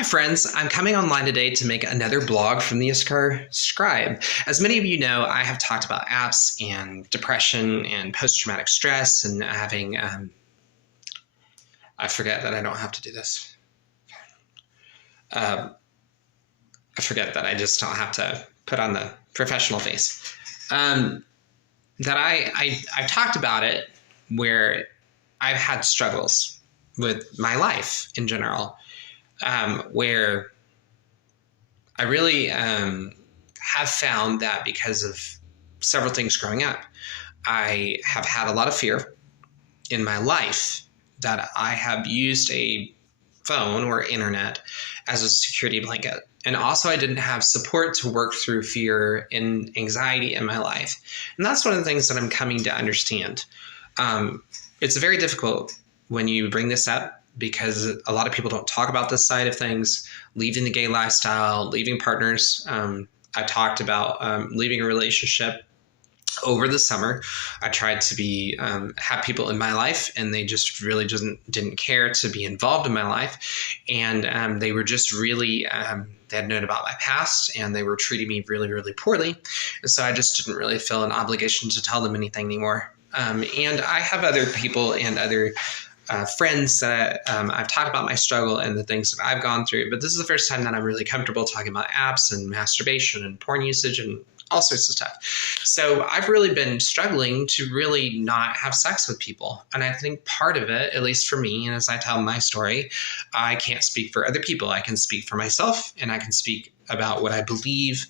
Hi friends, I'm coming online today to make another blog from the YissakarScribe. As many of you know, I have talked about apps and depression and post-traumatic stress and having, I forget that I don't have to do this. I forget that I just don't have to put on the professional face. I've talked about it where I've had struggles with my life in general. Where I really have found that because of several things growing up, I have had a lot of fear in my life that I have used a phone or internet as a security blanket. And also I didn't have support to work through fear and anxiety in my life. And that's one of the things that I'm coming to understand. It's very difficult when you bring this up, because a lot of people don't talk about this side of things, leaving the gay lifestyle, leaving partners. I talked about leaving a relationship over the summer. I tried to have people in my life, and they just really didn't care to be involved in my life. And they were just really, they had known about my past, and they were treating me really, really poorly. And so I just didn't really feel an obligation to tell them anything anymore. And I have other people and other friends that I've talked about my struggle and the things that I've gone through, but this is the first time that I'm really comfortable talking about apps and masturbation and porn usage and all sorts of stuff. So I've really been struggling to really not have sex with people. And I think part of it, at least for me, and as I tell my story, I can't speak for other people. I can speak for myself, and I can speak about what I believe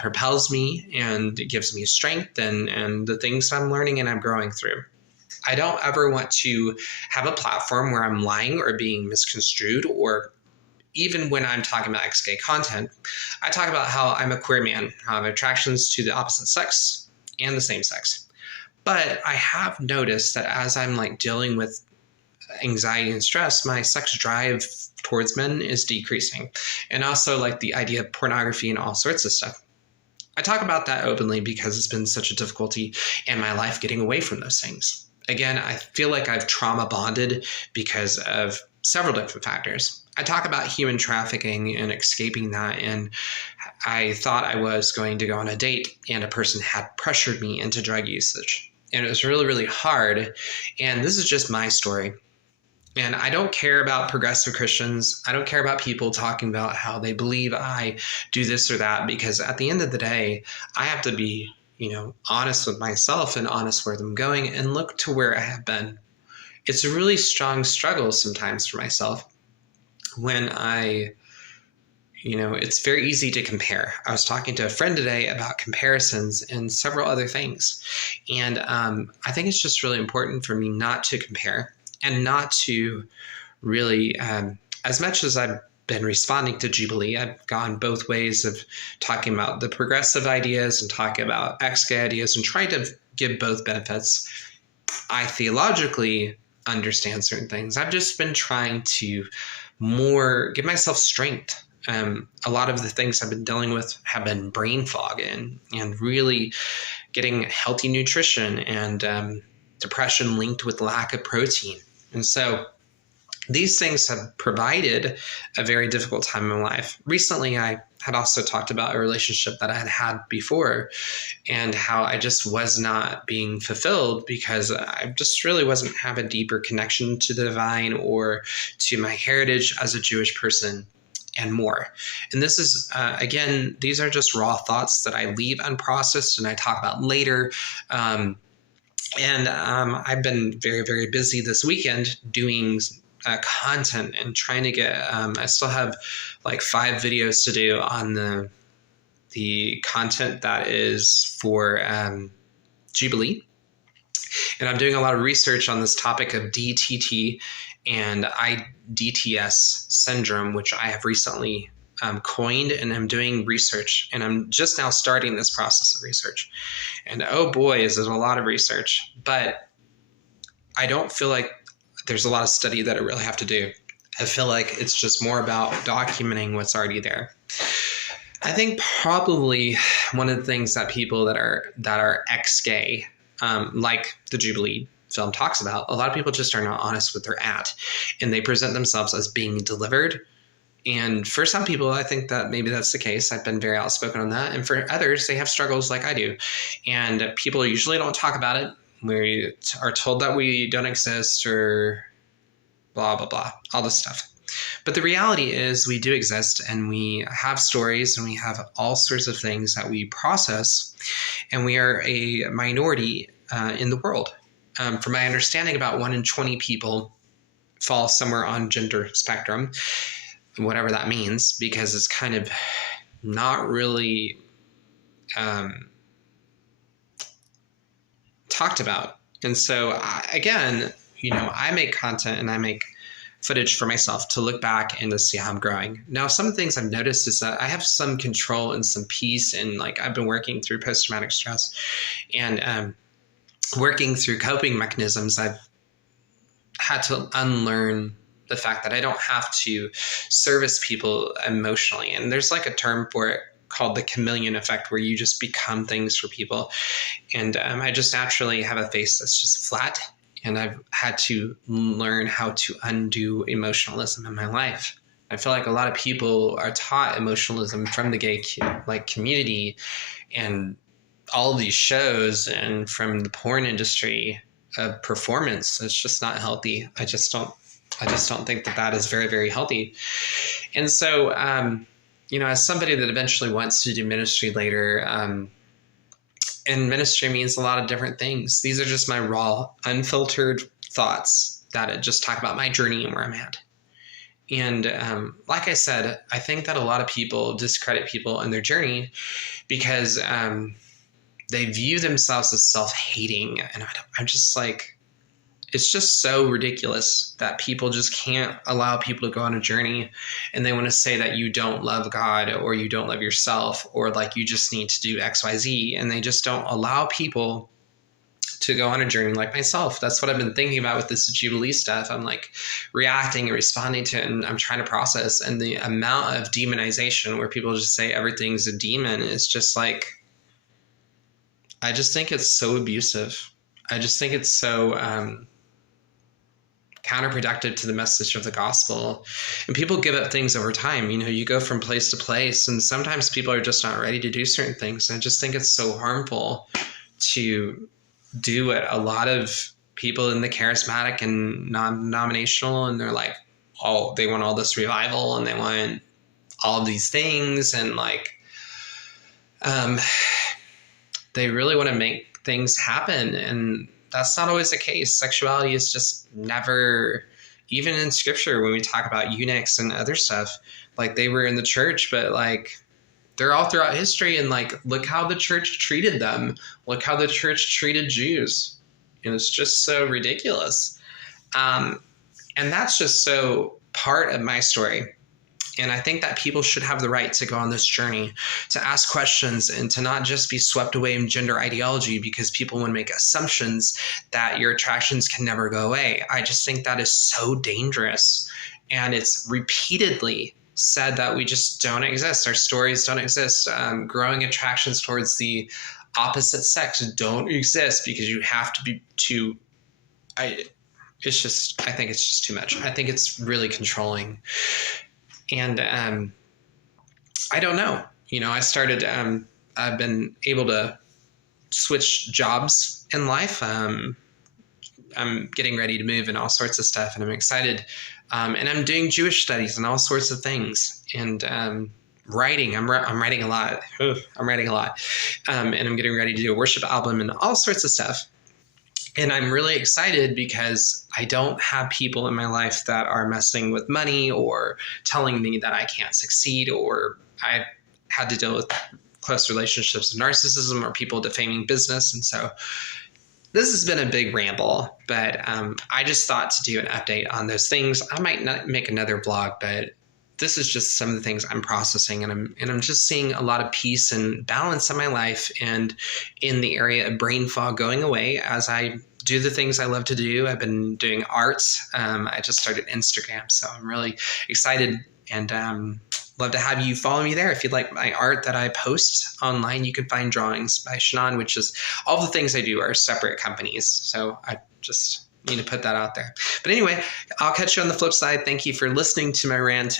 propels me and gives me strength and the things I'm learning and I'm growing through. I don't ever want to have a platform where I'm lying or being misconstrued, or even when I'm talking about ex-gay content, I talk about how I'm a queer man, how I have attractions to the opposite sex and the same sex. But I have noticed that as I'm dealing with anxiety and stress, my sex drive towards men is decreasing. And also the idea of pornography and all sorts of stuff. I talk about that openly because it's been such a difficulty in my life getting away from those things. Again, I feel like I've trauma bonded because of several different factors. I talk about human trafficking and escaping that, and I thought I was going to go on a date, and a person had pressured me into drug usage. And it was really, really hard. And this is just my story. And I don't care about progressive Christians. I don't care about people talking about how they believe I do this or that, because at the end of the day, I have to be honest with myself and honest where I'm going and look to where I have been. It's a really strong struggle sometimes for myself when it's very easy to compare. I was talking to a friend today about comparisons and several other things. And I think it's just really important for me not to compare and not to really, as much as I've been responding to Jubilee, I've gone both ways of talking about the progressive ideas and talking about ex-gay ideas and trying to give both benefits. I theologically understand certain things. I've just been trying to give myself strength. A lot of the things I've been dealing with have been brain fog and really getting healthy nutrition and depression linked with lack of protein. And so these things have provided a very difficult time in my life. Recently, I had also talked about a relationship that I had before and how I just was not being fulfilled because I just really wasn't having a deeper connection to the divine or to my heritage as a Jewish person and more. And this is, again, these are just raw thoughts that I leave unprocessed and I talk about later. I've been very, very busy this weekend doing content and trying to get, I still have 5 videos to do on the content that is for Jubilee. And I'm doing a lot of research on this topic of DTT and IDTS syndrome, which I have recently coined, and I'm doing research, and I'm just now starting this process of research. And oh boy, is it a lot of research, but I don't feel like there's a lot of study that I really have to do. I feel like it's just more about documenting what's already there. I think probably one of the things that people that are ex-gay, like the Jubilee film talks about, a lot of people just are not honest with their at, and they present themselves as being delivered And for some people, I think that maybe that's the case. I've been very outspoken on that. And for others, they have struggles like I do. And people usually don't talk about it. We are told that we don't exist or blah, blah, blah, all this stuff. But the reality is we do exist, and we have stories, and we have all sorts of things that we process, and we are a minority in the world. From my understanding, about 1 in 20 people fall somewhere on gender spectrum, whatever that means, because it's kind of not really talked about. And so, again, I make content and I make footage for myself to look back and to see how I'm growing. Now, some of the things I've noticed is that I have some control and some peace, and like I've been working through post-traumatic stress and working through coping mechanisms. I've had to unlearn the fact that I don't have to service people emotionally. And there's like a term for it called the chameleon effect, where you just become things for people. And I just naturally have a face that's just flat. And I've had to learn how to undo emotionalism in my life. I feel like a lot of people are taught emotionalism from the gay community and all of these shows and from the porn industry of performance. It's just not healthy. I just don't think that is very, very healthy. And so, as somebody that eventually wants to do ministry later, and ministry means a lot of different things. These are just my raw, unfiltered thoughts that just talk about my journey and where I'm at. And like I said, I think that a lot of people discredit people and their journey because they view themselves as self-hating. And I'm just like, it's just so ridiculous that people just can't allow people to go on a journey, and they want to say that you don't love God or you don't love yourself, or like you just need to do X, Y, Z. And they just don't allow people to go on a journey like myself. That's what I've been thinking about with this Jubilee stuff. I'm like reacting and responding to it, and I'm trying to process. And the amount of demonization where people just say everything's a demon is just like, I just think it's so abusive. I just think it's so counterproductive to the message of the gospel. And people give up things over time. You go from place to place, and sometimes people are just not ready to do certain things. I just think it's so harmful to do what a lot of people in the charismatic and non-denominational, and they're like, oh, they want all this revival and they want all of these things, and like they really want to make things happen, and that's not always the case. Sexuality is just never, even in scripture, when we talk about eunuchs and other stuff, like they were in the church, but like they're all throughout history. And like, look how the church treated them. Look how the church treated Jews. And it's just so ridiculous. And that's just so part of my story. And I think that people should have the right to go on this journey, to ask questions, and to not just be swept away in gender ideology because people want to make assumptions that your attractions can never go away. I just think that is so dangerous. And it's repeatedly said that we just don't exist. Our stories don't exist. Growing attractions towards the opposite sex don't exist because you have to be too... I think it's just too much. I think it's really controlling. And I don't know. I started, I've been able to switch jobs in life. I'm getting ready to move and all sorts of stuff, and I'm excited. And I'm doing Jewish studies and all sorts of things. And writing, I'm writing a lot. I'm writing a lot. And I'm getting ready to do a worship album and all sorts of stuff. And I'm really excited because I don't have people in my life that are messing with money or telling me that I can't succeed, or I've had to deal with close relationships with narcissism or people defaming business. And so this has been a big ramble, but I just thought to do an update on those things. I might not make another vlog, but this is just some of the things I'm processing, and I'm just seeing a lot of peace and balance in my life, and in the area of brain fog going away as I do the things I love to do. I've been doing art. I just started Instagram, so I'm really excited, and love to have you follow me there. If you'd like my art that I post online, you can find Drawings by Shannon, which is all the things I do are separate companies. So I just need to put that out there. But anyway, I'll catch you on the flip side. Thank you for listening to my rant.